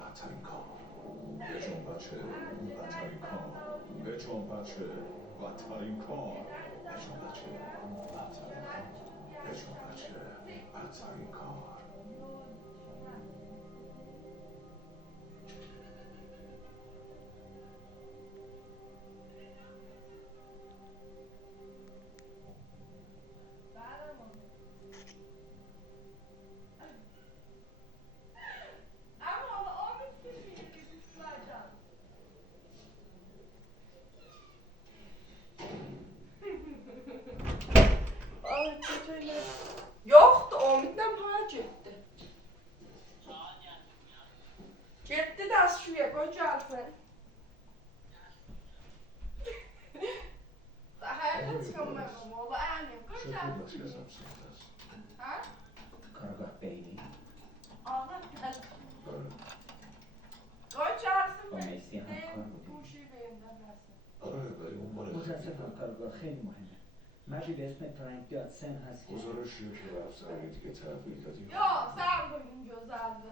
بدترین کار. بجنب بچه، بدترین کار. بجنب بچه، بدترین کار. بجنب بچه، بدترین کار. بجنب بچه، بدترین کار. Yoktu, Umut'la buna gitti. Gitti de az şuraya kocarsın. Daha yakın çıkamıyorum oğlu annem. Kocarsın. Ha? کارگاه بیمی Allah gel. Kocarsın با be. میسی همکار بودیم. Kuşu beyimden versin. آره ولی اون مال متاسفم کارگاه خیلی مهمه. مردی به اسم فرانک دادسن هست که گزارشیه که رفت زمین دیگه تحویل دادیم. Yo sen koyun gözaldı.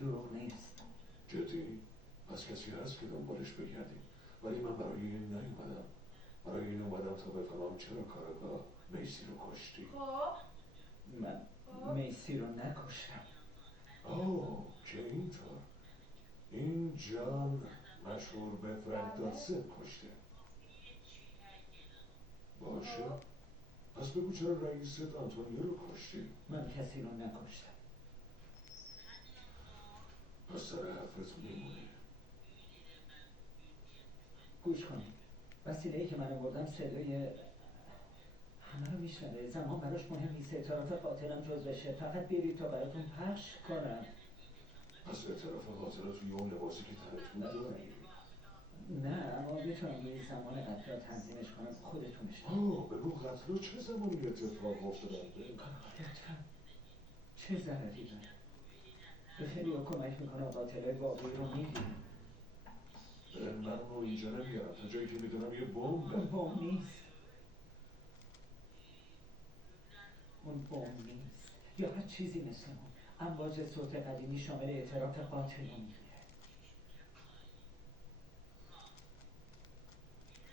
دروغ نیست. جدی؟ پس کسی هست که دنبالش بگردیم. ولی من برای این نیومدم. برای این اومدم تا بفهمم چرا کارگاه میسی رو کشتی. Hop. من میسی رو نکشتم. اوه که اینطور. این جان مشهور به فرانک دادسن کشته. باشه. پس بگو چرا رئیست آنتونیو رو کشتی؟ من کسی رو نکشتم. پس سر حرفت میمونه. گوش کنید. وسیله‌ای که من آوردم صدای همه رو میشنوه. زمان براش مهم نیست. اعتراف قاتلم جزوشه. فقط برید تا براتون پخش کنم. پس اعتراف قاتل توی اون لباسی که تنت بود رو نگیری. نه اما میتونم روی زمان قتل را تنظیمش کنم. خودتون بشنوید. اوه بگو قتل چه زمانی اتفاق افتاده؟ لطفا چه ضرری داره؟ به خیلی ها کمک میکنه قاتلای واقعی رو میدونم. من رو اینجا نمیارم تا جایی که میدونم یه بمبه. اون بمب نیست. اون بمب نیست. یا هر چیزی مثل اون. امواج صوت قدیمی شامل اعتراف قاتل رو میگیره.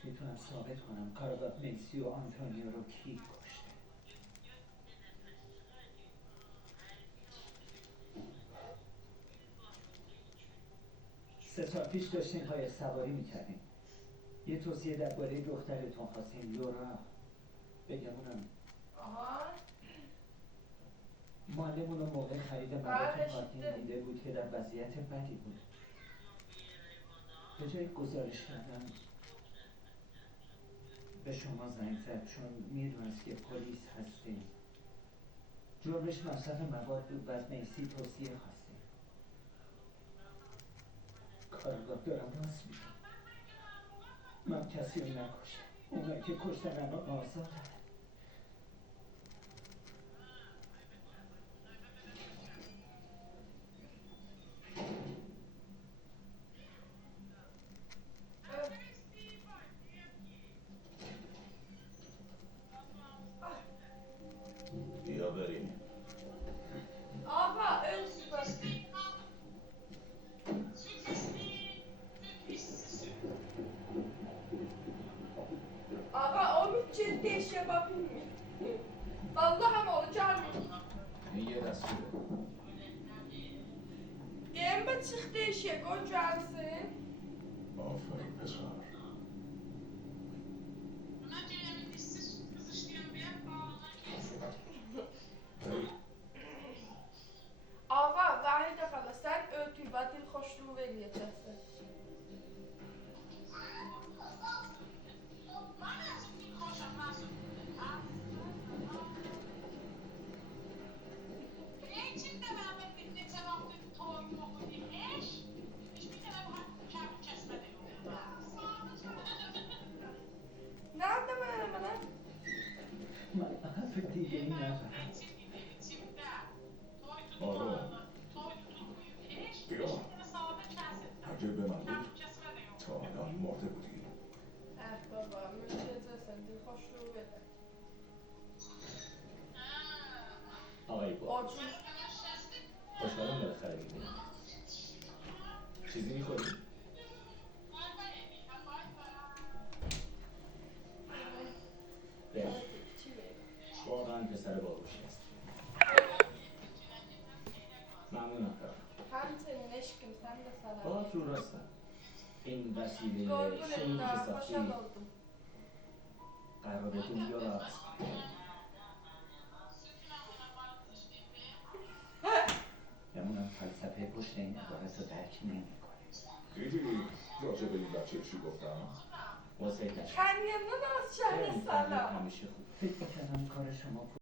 میتونم ثابت کنم کارگاه میسی و آنتونیو رو کی کشته. 3 سال پیش داشتیم قایق سواری میکردیم. یه توصیه درباره دخترتون خواستیم لورا بگمونم. Aha. معلمون اون موقع خرید مواد تو پارکینگ دیده بود که در وضعیت بدی بود. به جای گزارش کردن به شما زنگ زد چون میدونست که پلیس هستیم. جرمش مصرف مواد بود و از میسی توصیه خواستیم. کارگاه دارم راست میگم. من کسی رو نکشتم. اونایی که کشتن الان آزادن. بیا بریم. Ama ölsün. Ama Umut ciddi iş yapabilir. Vallahi mi olacak? این یه دستوره. Gembe çıktı işe kocarsın. آفرین پسر. هی Ağa Vahide hala sen ötüba dil hoşluğu vereceksin. Nerede benim lan? من حرف دیگه ای ندارم. آره. بیا. اگه چیزی میخوری؟ به چی بگم؟ واقعا پسر باهوشی هستی. ممنونم فرا. همچنین عشقم sen de selam. باز رو راستم. این وسیله Gördün شومی که daha ساختی başa oldum. قرار تو یا راست. نمونم فلسفه پشت این عبارت رو درک نمی‌کنی. دیدی راجع به این بچه چی گفتم؟ واسه کشم. Kendimden az şahane خیلی selam. همیشه خوب. فکر می‌کردم کار شما